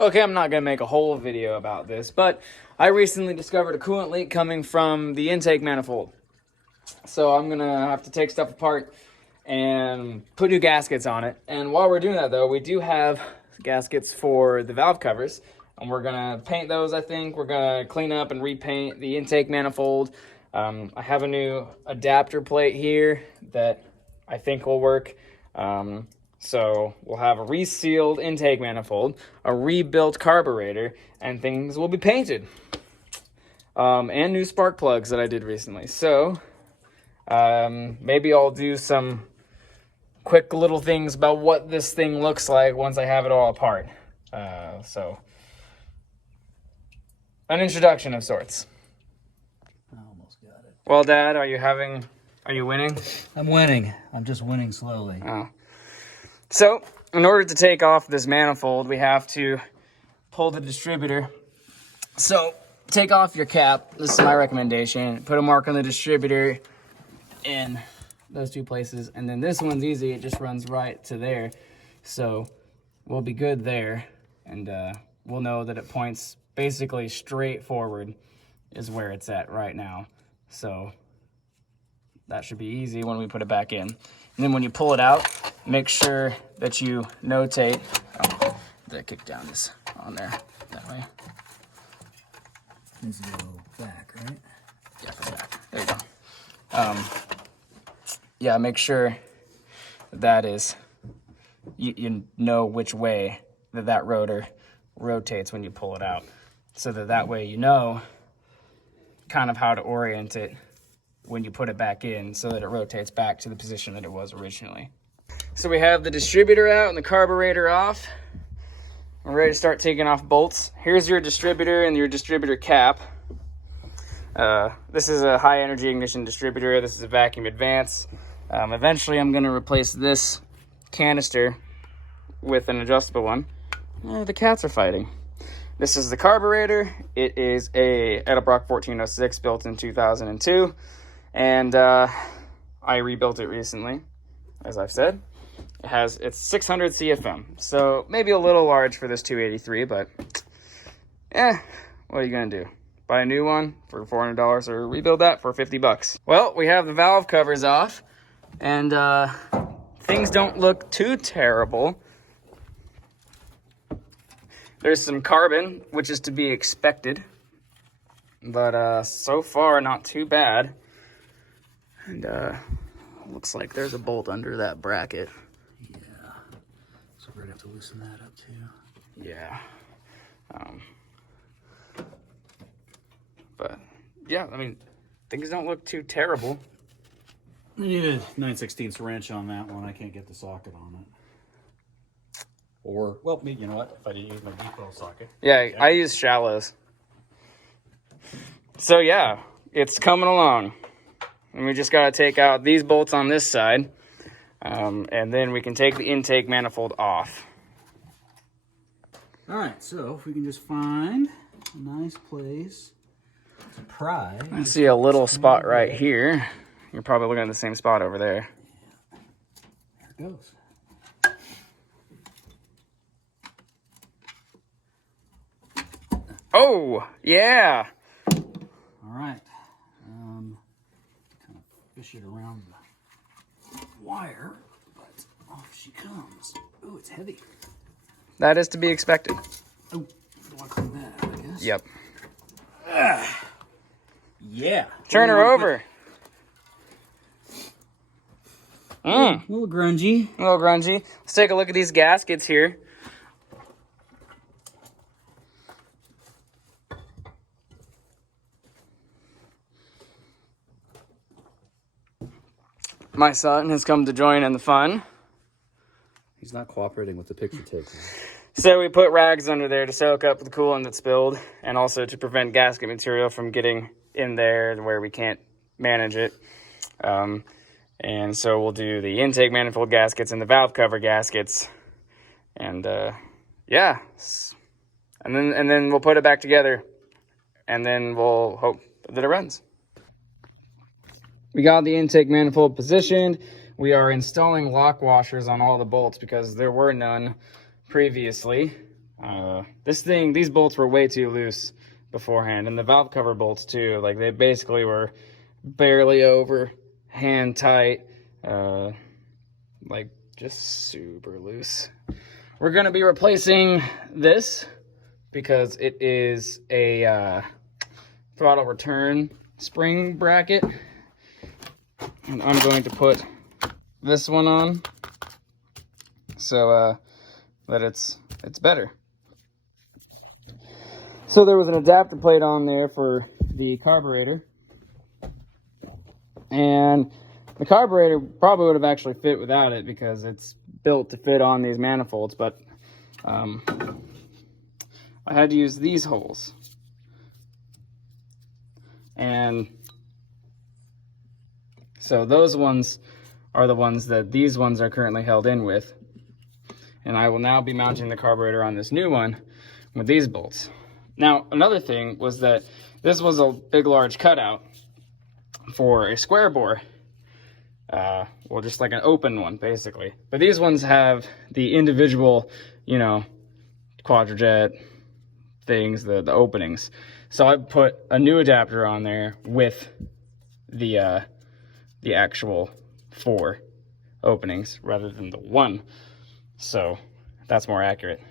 Okay, I'm not going to make a whole video about this, but I recently discovered a coolant leak coming from the intake manifold. So I'm going to have to take stuff apart and put new gaskets on it. And while we're doing that, though, we do have gaskets for the valve covers. And we're going to paint those, I think. We're going to clean up and repaint the intake manifold. I have a new adapter plate here that I think will work. So we'll have a resealed intake manifold, a rebuilt carburetor, and things will be painted. And new spark plugs that I did recently. So maybe I'll do some quick little things about what this thing looks like once I have it all apart. So an introduction of sorts. I almost got it. Well, Dad, are you winning? I'm winning. I'm just winning slowly. Oh. So, in order to take off this manifold, we have to pull the distributor. So, take off your cap. This is my recommendation. Put a mark on the distributor in those two places. And then this one's easy. It just runs right to there. So, we'll be good there. And we'll know that it points basically straight forward is where it's at right now. So, that should be easy when we put it back in. And then when you pull it out, make sure that you notate. Oh, the kick down is on there that way. Needs to go back, right? Yeah, go back. There you go. Yeah, make sure that is, you know which way that rotor rotates when you pull it out. So that way you know kind of how to orient it when you put it back in so that it rotates back to the position that it was originally. So we have the distributor out and the carburetor off. We're ready to start taking off bolts. Here's your distributor and your distributor cap. This is a high energy ignition distributor. This is a vacuum advance. Eventually I'm gonna replace this canister with an adjustable one. The cats are fighting. This is the carburetor. It is a Edelbrock 1406 built in 2002. And I rebuilt it recently, as I've said. It's 600 CFM, so maybe a little large for this 283, but what are you gonna do? Buy a new one for $400 or rebuild that for 50 bucks? Well, we have the valve covers off, and things don't look too terrible. There's some carbon, which is to be expected, but so far not too bad. And looks like there's a bolt under that bracket. Yeah. So we're gonna have to loosen that up too. Yeah. But yeah, I mean, things don't look too terrible. I need a 9/16 wrench on that one. I can't get the socket on it. Or, well, you know what? If I didn't use my deep-well socket. Yeah, I use shallows. So yeah, it's coming along. And we just got to take out these bolts on this side. And then we can take the intake manifold off. All right, so if we can just find a nice place to pry. I see a little spot right here. You're probably looking at the same spot over there. There it goes. Oh, yeah. All right. Kind of fish it around the wire, but off she comes. Oh, it's heavy. That is to be expected. Oh, I want to clean that out, I guess. Yep. Yeah. Turn her over. A little grungy. A little grungy. Let's take a look at these gaskets here. My son has come to join in the fun. He's not cooperating with the picture taking. So we put rags under there to soak up the coolant that spilled, and also to prevent gasket material from getting in there where we can't manage it. And so we'll do the intake manifold gaskets and the valve cover gaskets. And yeah. And then we'll put it back together, and then we'll hope that it runs. We got the intake manifold positioned. We are installing lock washers on all the bolts because there were none previously. These bolts were way too loose beforehand, and the valve cover bolts too. Like, they basically were barely over hand tight, like just super loose. We're gonna be replacing this because it is a throttle return spring bracket, and I'm going to put this one on so that it's better. So there was an adapter plate on there for the carburetor, and the carburetor probably would have actually fit without it because it's built to fit on these manifolds, but I had to use these holes. And so those ones are the ones that these ones are currently held in with. And I will now be mounting the carburetor on this new one with these bolts. Now, another thing was that this was a big, large cutout for a square bore. Well, just like an open one, basically. But these ones have the individual, you know, quadrajet things, the openings. So I put a new adapter on there with the actual 4 openings rather than the 1. So that's more accurate.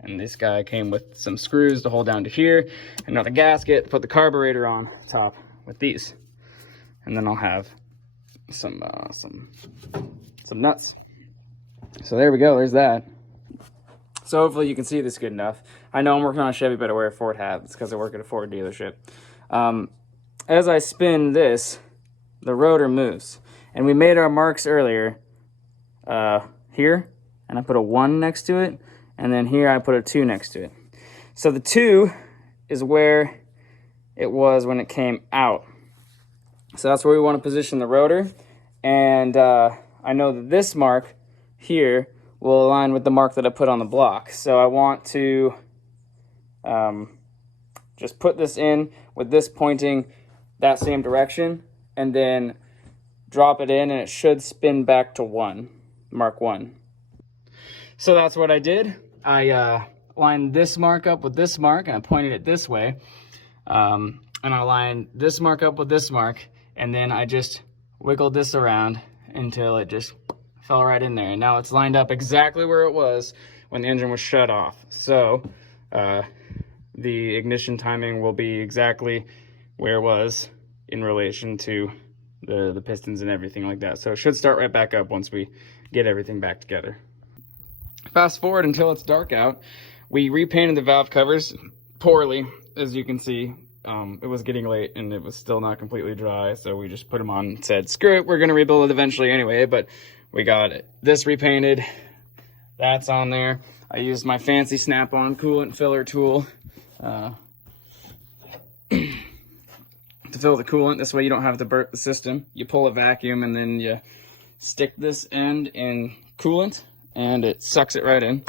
And this guy came with some screws to hold down to here, another gasket, put the carburetor on top with these. And then I'll have some nuts. So there we go, there's that. So hopefully you can see this good enough. I know I'm working on a Chevy, but I wear a Ford hat. It's because I work at a Ford dealership. As I spin this, the rotor moves. And we made our marks earlier here, and I put a 1 next to it, and then here I put a 2 next to it. So the 2 is where it was when it came out. So that's where we want to position the rotor. And I know that this mark here will align with the mark that I put on the block. So I want to just put this in with this pointing that same direction, and then drop it in, and it should spin back to 1, mark 1. So that's what I did. I lined this mark up with this mark, and I pointed it this way. And I lined this mark up with this mark, and then I just wiggled this around until it just fell right in there. And now it's lined up exactly where it was when the engine was shut off. So the ignition timing will be exactly where it was in relation to the pistons and everything like that. So it should start right back up once we get everything back together. Fast forward until it's dark out. We repainted the valve covers poorly, as you can see. It was getting late and it was still not completely dry, so we just put them on and said, screw it, we're gonna rebuild it eventually anyway. But we got this repainted. That's on there. I used my fancy snap-on coolant filler tool to fill the coolant. This way you don't have to burp the system. You pull a vacuum and then you stick this end in coolant and it sucks it right in.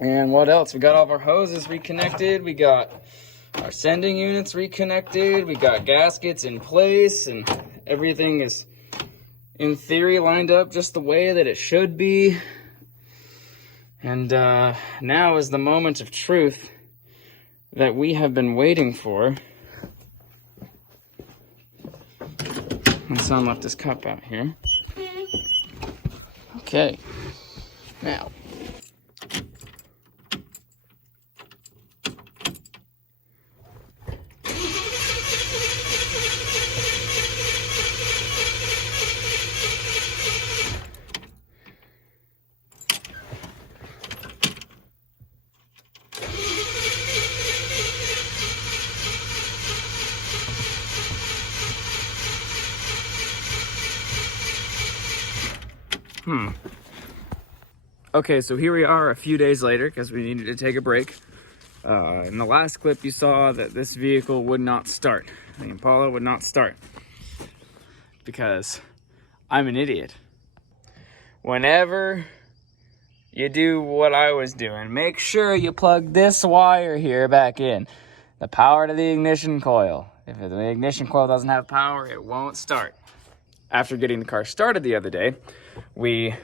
And what else? We got all of our hoses reconnected. We got our sending units reconnected. We got gaskets in place, and everything is, in theory, lined up just the way that it should be. And now is the moment of truth that we have been waiting for. My son left his cup out here. Okay, now. Okay, so here we are a few days later because we needed to take a break. In the last clip you saw that this vehicle would not start. The Impala would not start because I'm an idiot. Whenever you do what I was doing, make sure you plug this wire here back in. The power to the ignition coil. If the ignition coil doesn't have power, it won't start. After getting the car started the other day, we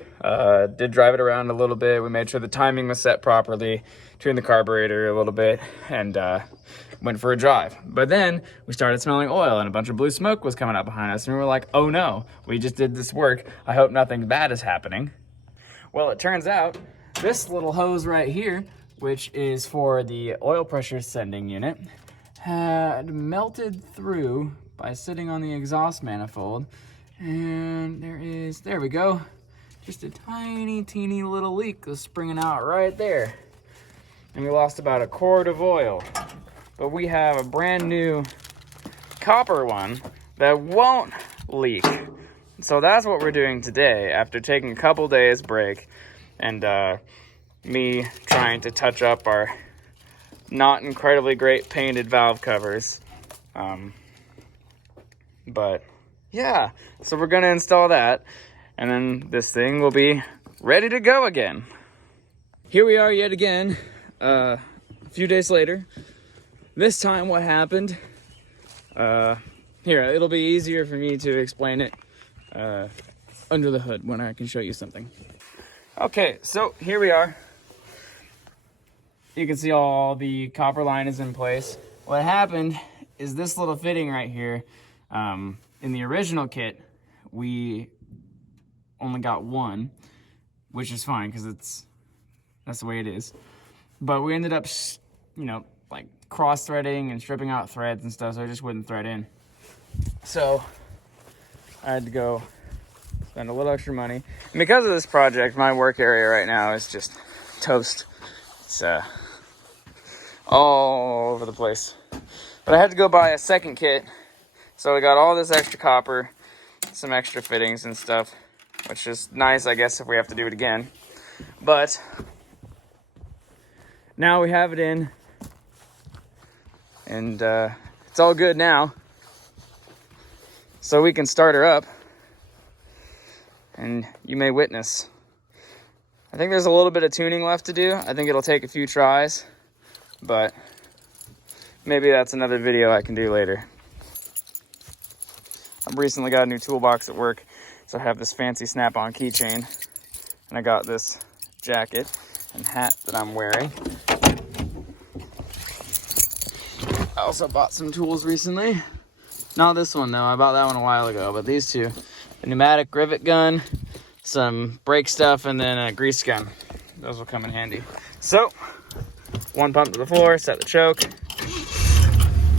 did drive it around a little bit. We made sure the timing was set properly, tuned the carburetor a little bit, and went for a drive. But then we started smelling oil and a bunch of blue smoke was coming up behind us, and we were like, oh no, we just did this work. I hope nothing bad is happening. Well, it turns out this little hose right here, which is for the oil pressure sending unit, had melted through by sitting on the exhaust manifold. And there we go. Just a tiny, teeny little leak was springing out right there. And we lost about a quart of oil. But we have a brand new copper one that won't leak. So that's what we're doing today after taking a couple days break and me trying to touch up our not incredibly great painted valve covers. But yeah, so we're gonna install that and then this thing will be ready to go again. Here we are yet again, a few days later. This time what happened, here, it'll be easier for me to explain it under the hood when I can show you something. Okay, so here we are. You can see all the copper line is in place. What happened is this little fitting right here, in the original kit, we only got one, which is fine because that's the way it is. But we ended up, like cross-threading and stripping out threads and stuff, so I just wouldn't thread in. So I had to go spend a little extra money. And because of this project, my work area right now is just toast. It's all over the place. But I had to go buy a second kit. So I got all this extra copper, some extra fittings and stuff, which is nice, I guess, if we have to do it again. But now we have it in, and it's all good now. So we can start her up, and you may witness. I think there's a little bit of tuning left to do. I think it'll take a few tries, but maybe that's another video I can do later. I've recently got a new toolbox at work, so I have this fancy snap-on keychain, and I got this jacket and hat that I'm wearing. I also bought some tools recently. Not this one though, I bought that one a while ago, but these two. A pneumatic rivet gun, some brake stuff, and then a grease gun. Those will come in handy. So, one pump to the floor, set the choke.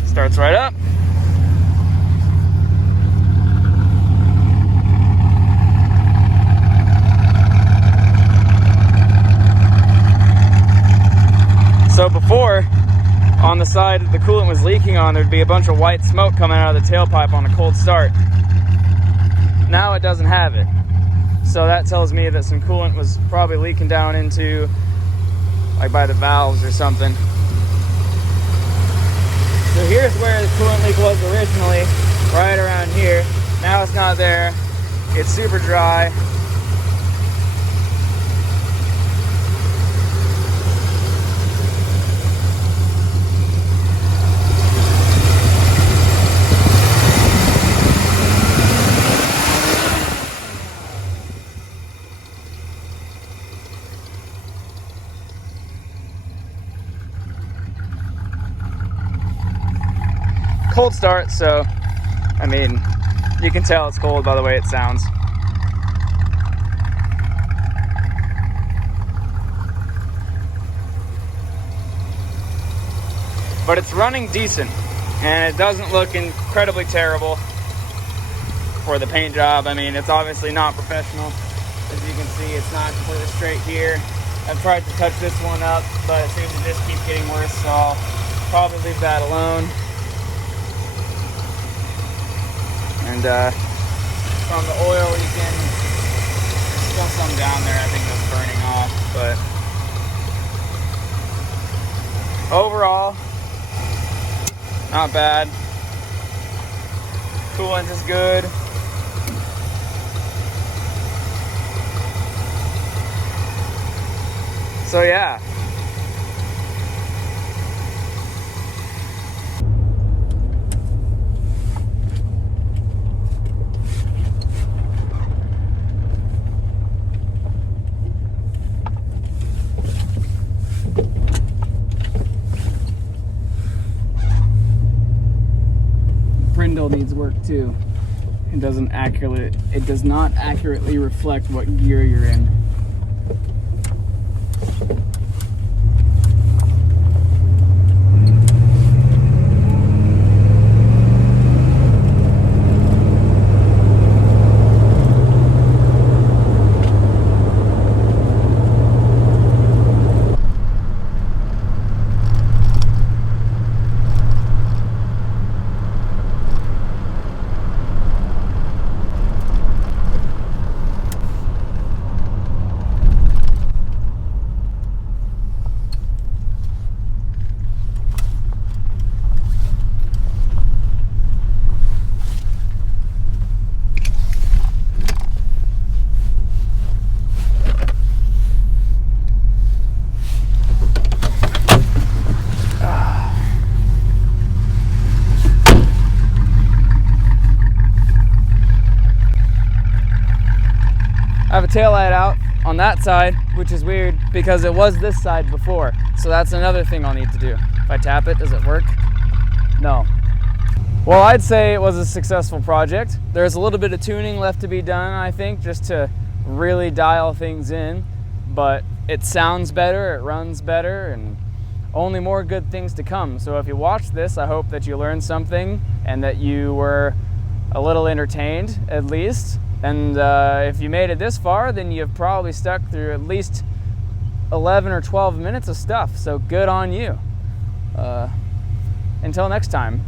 Starts right up. So before, on the side that the coolant was leaking on, there'd be a bunch of white smoke coming out of the tailpipe on a cold start. Now it doesn't have it. So that tells me that some coolant was probably leaking down into, like by the valves or something. So here's where the coolant leak was originally, right around here. Now it's not there. It's super dry. Cold start, so I mean, you can tell it's cold by the way it sounds. But it's running decent, and it doesn't look incredibly terrible for the paint job. I mean, it's obviously not professional. As you can see, it's not completely straight here. I've tried to touch this one up, but it seems to just keep getting worse, so I'll probably leave that alone. And from the oil, you can, there's still some down there, I think that's burning off, but overall, not bad. Coolant is good. So yeah. handle needs work too. It does not accurately reflect what gear you're in. I have a taillight out on that side, which is weird because it was this side before. So that's another thing I'll need to do. If I tap it, does it work? No. Well, I'd say it was a successful project. There's a little bit of tuning left to be done, I think, just to really dial things in. But it sounds better, it runs better, and only more good things to come. So if you watch this, I hope that you learned something and that you were a little entertained, at least. And if you made it this far, then you've probably stuck through at least 11 or 12 minutes of stuff. So good on you. Until next time.